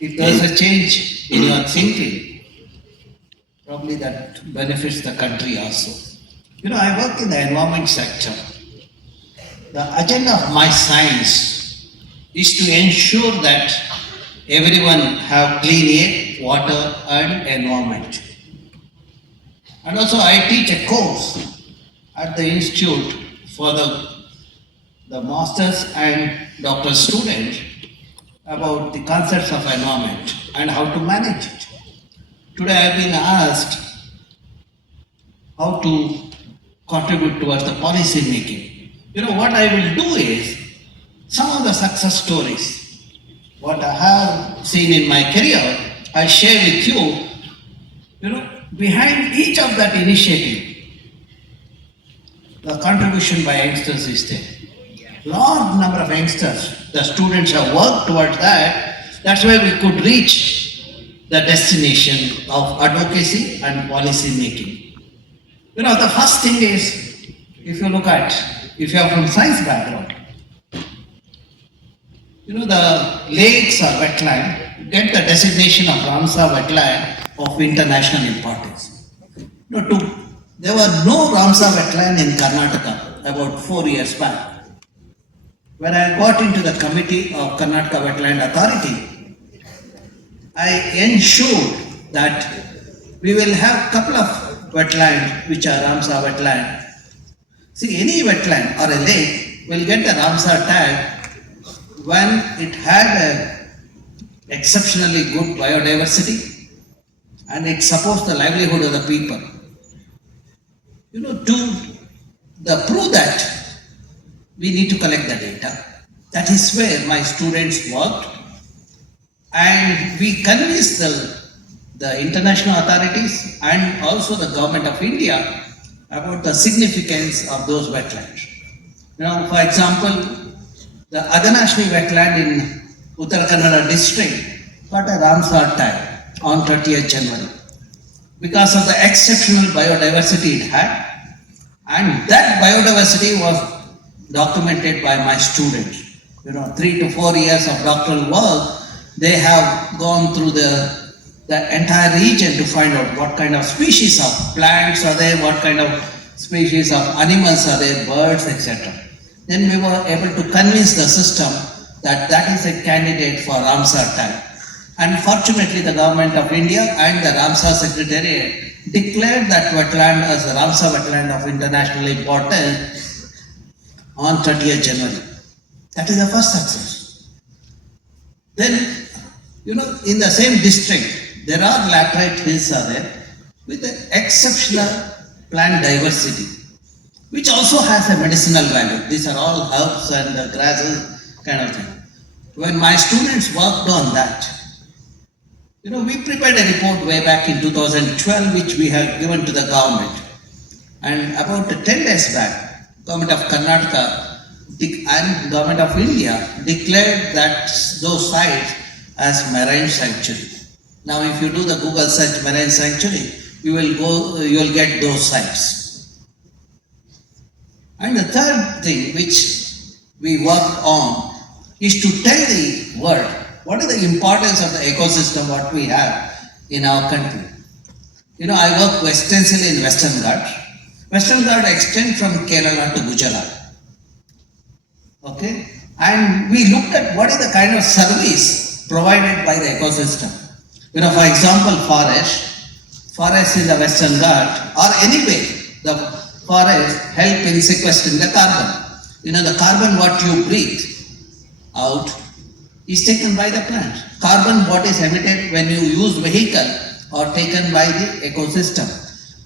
if there's a change in your thinking, probably that benefits the country also. I work in the environment sector. The agenda of my science is to ensure that everyone have clean air, water and environment. And also I teach a course at the institute for the masters and doctor students about the concepts of environment and how to manage it. Today I have been asked how to contribute towards the policy making. What I will do is some of the success stories, what I have seen in my career, I share with you. Behind each of that initiative, the contribution by youngsters is there. Large number of youngsters, the students have worked towards that. That's why we could reach the destination of advocacy and policy making. The first thing is, if you are from science background, the lakes or wetland get the designation of Ramsar wetland of international importance. There were no Ramsar wetland in Karnataka about 4 years back. When I got into the committee of Karnataka Wetland Authority, I ensured that we will have a couple of wetlands which are Ramsar wetland. See, any wetland or a lake will get the Ramsar tag when it had a exceptionally good biodiversity and it supports the livelihood of the people. To prove that, we need to collect the data. That is where my students worked, and we convinced the international authorities and also the government of India about the significance of those wetlands. For example, the Aganashni wetland in Uttara Kannada district got a Ramsar tag on 30th January because of the exceptional biodiversity it had, and that biodiversity was documented by my students. 3 to 4 years of doctoral work, they have gone through the entire region to find out what kind of species of plants are there, what kind of species of animals are there, birds, etc. Then we were able to convince the system that that is a candidate for Ramsar tag. And fortunately, the government of India and the Ramsar Secretariat declared that wetland as a Ramsar wetland of international importance on 30th January. That is the first success. Then, in the same district, there are laterite hills are there with exceptional plant diversity, which also has a medicinal value. These are all herbs and grasses kind of thing. When my students worked on that, we prepared a report way back in 2012, which we have given to the government. And about 10 days back, government of Karnataka and government of India declared that those sites as marine sanctuary. Now, if you do the Google search marine sanctuary, you will get those sites. And the third thing which we worked on is to tell the world what is the importance of the ecosystem what we have in our country. I work extensively in Western Ghats. Western Ghats extend from Kerala to Gujarat. Okay? And we looked at what is the kind of service provided by the ecosystem. For example, forest in the Western Ghats, or anyway, the forest help in sequestering the carbon. The carbon what you breathe out is taken by the plant. Carbon what is emitted when you use vehicle or taken by the ecosystem.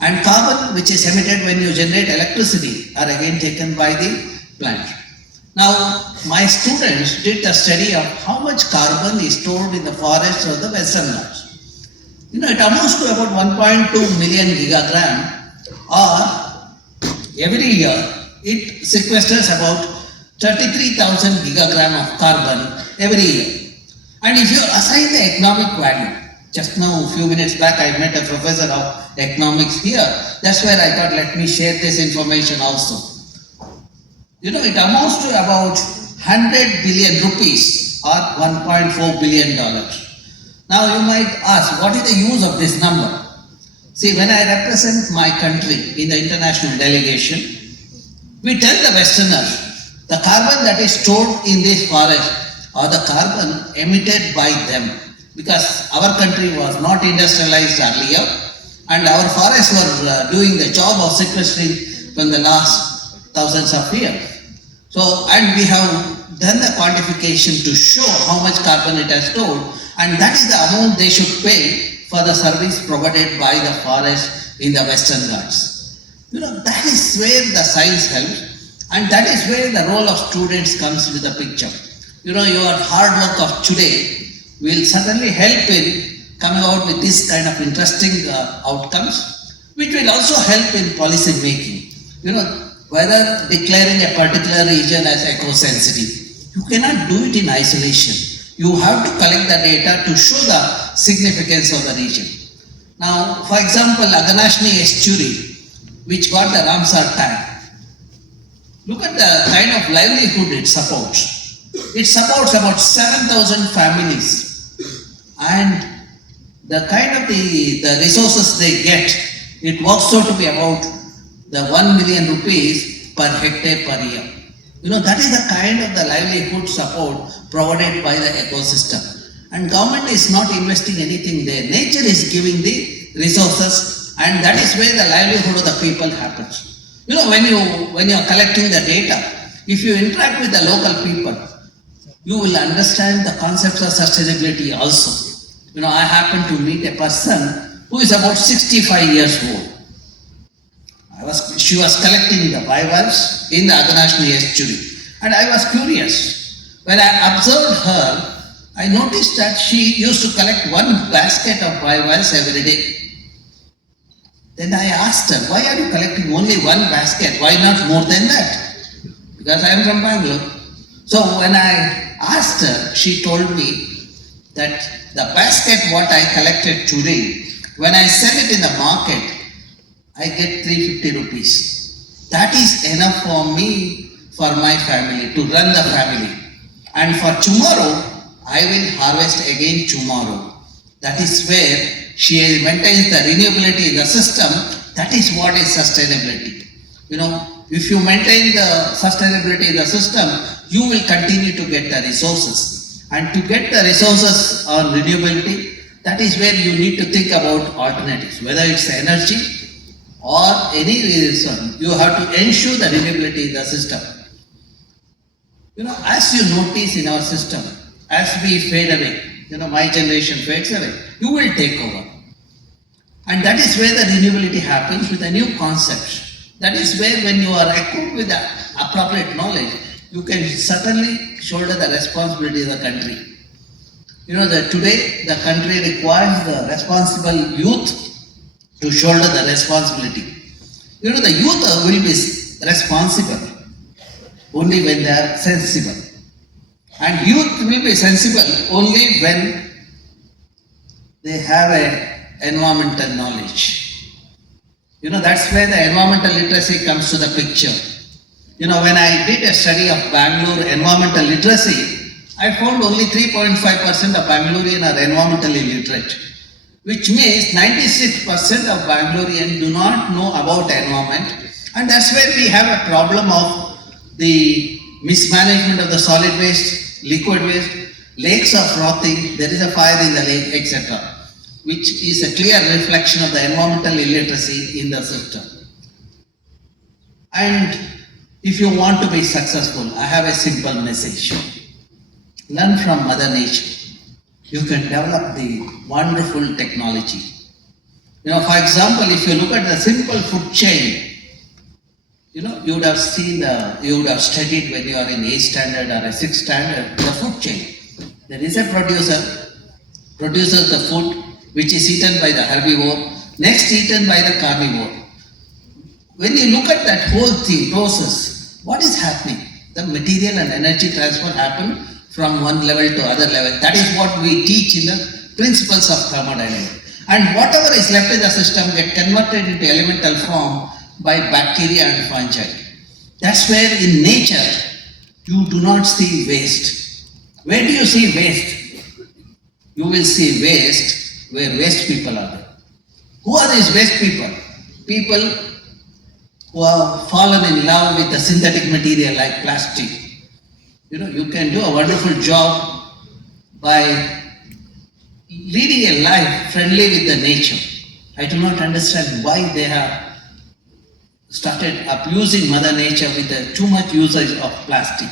And carbon which is emitted when you generate electricity are again taken by the plant. Now, my students did a study of how much carbon is stored in the forests of the Western Ghats. It amounts to about 1.2 million gigagram, or every year it sequesters about 33,000 gigagram of carbon every year. And if you assign the economic value, just now a few minutes back I met a professor of economics here, that's where I thought let me share this information also. It amounts to about 100 billion rupees or $1.4 billion. Now you might ask, what is the use of this number? See, when I represent my country in the international delegation, we tell the Westerners, the carbon that is stored in this forest or the carbon emitted by them, because our country was not industrialized earlier and our forests were doing the job of sequestering from the last thousands of years. So, and we have done the quantification to show how much carbon it has stored, and that is the amount they should pay for the service provided by the forest in the Western Ghats. That is where the science helps, and that is where the role of students comes with the picture. Your hard work of today will certainly help in coming out with this kind of interesting outcomes, which will also help in policy making. Whether declaring a particular region as eco-sensitive, you cannot do it in isolation. You have to collect the data to show the significance of the region. Now, for example, Aganashni estuary, which got the Ramsar tag, look at the kind of livelihood it supports. It supports about 7,000 families, and the kind of the resources they get, it works out to be about the 1 million rupees per hectare per year. That is the kind of the livelihood support provided by the ecosystem. And government is not investing anything there. Nature is giving the resources, and that is where the livelihood of the people happens. When you are collecting the data, if you interact with the local people, you will understand the concepts of sustainability also. I happened to meet a person who is about 65 years old. She was collecting the bivalves in the Aganashni estuary, and I was curious. When I observed her, I noticed that she used to collect one basket of bivalves every day. Then I asked her, why are you collecting only one basket? Why not more than that? Because I am from Bangalore. So when I asked her, she told me that the basket what I collected today, when I sell it in the market, I get 350 rupees. That is enough for me, for my family, to run the family. And for tomorrow, I will harvest again tomorrow. That is where she maintains the renewability in the system. That is what is sustainability. If you maintain the sustainability in the system, you will continue to get the resources. And to get the resources on renewability, that is where you need to think about alternatives, whether it's energy or any reason. You have to ensure the renewability in the system. As you notice in our system, as we fade away, my generation fades away, you will take over. And that is where the renewability happens with a new concept. That is where, when you are equipped with the appropriate knowledge, you can certainly shoulder the responsibility of the country. That today the country requires the responsible youth to shoulder the responsibility. The youth will be responsible only when they are sensible. And youth will be sensible only when they have a environmental knowledge. That's where the environmental literacy comes to the picture. When I did a study of Bangalore environmental literacy, I found only 3.5% of Bangalorean are environmentally literate, which means 96% of Bangalorean do not know about environment, and that's where we have a problem of the mismanagement of the solid waste, liquid waste, lakes are frothing, there is a fire in the lake, etc., which is a clear reflection of the environmental illiteracy in the system. And if you want to be successful, I have a simple message. Learn from Mother Nature. You can develop the wonderful technology. For example, if you look at the simple food chain, you would have seen, you would have studied when you are in 8th standard or a 6th standard, the food chain. There is a producer, produces the food which is eaten by the herbivore, next eaten by the carnivore. When you look at that whole thing, process, what is happening? The material and energy transfer happen from one level to other level. That is what we teach in the principles of thermodynamics. And whatever is left in the system get converted into elemental form by bacteria and fungi. That's where in nature you do not see waste. Where do you see waste? you will see waste where waste people are there. Who are these waste people? People who have fallen in love with a synthetic material like plastic. You can do a wonderful job by leading a life friendly with the nature. I do not understand why they have started abusing Mother Nature with the too much usage of plastic.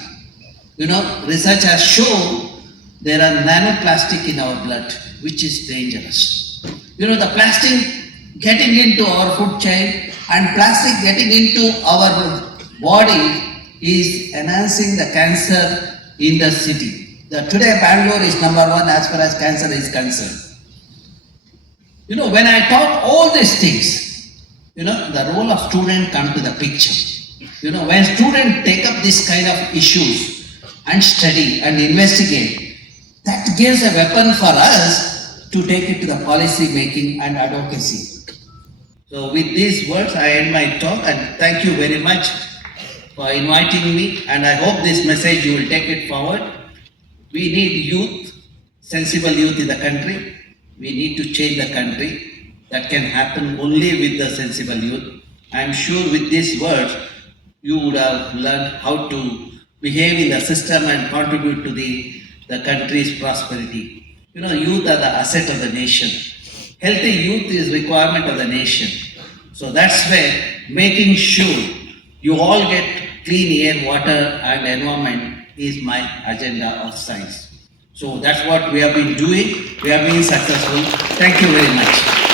Research has shown there are nanoplastic in our blood, which is dangerous. The plastic getting into our food chain and plastic getting into our body is enhancing the cancer in the city. Today Bangalore is number one as far as cancer is concerned. When I taught all these things, the role of student come to the picture. When students take up this kind of issues and study and investigate, that gives a weapon for us to take it to the policy making and advocacy. So with these words, I end my talk and thank you very much for inviting me, and I hope this message you will take it forward. We need youth, sensible youth in the country. We need to change the country. That can happen only with the sensible youth. I am sure with these words, you would have learned how to behave in the system and contribute to the country's prosperity. Youth are the asset of the nation. Healthy youth is requirement of the nation. So that's where making sure you all get clean air, water and environment is my agenda of science. So that's what we have been doing. We have been successful. Thank you very much.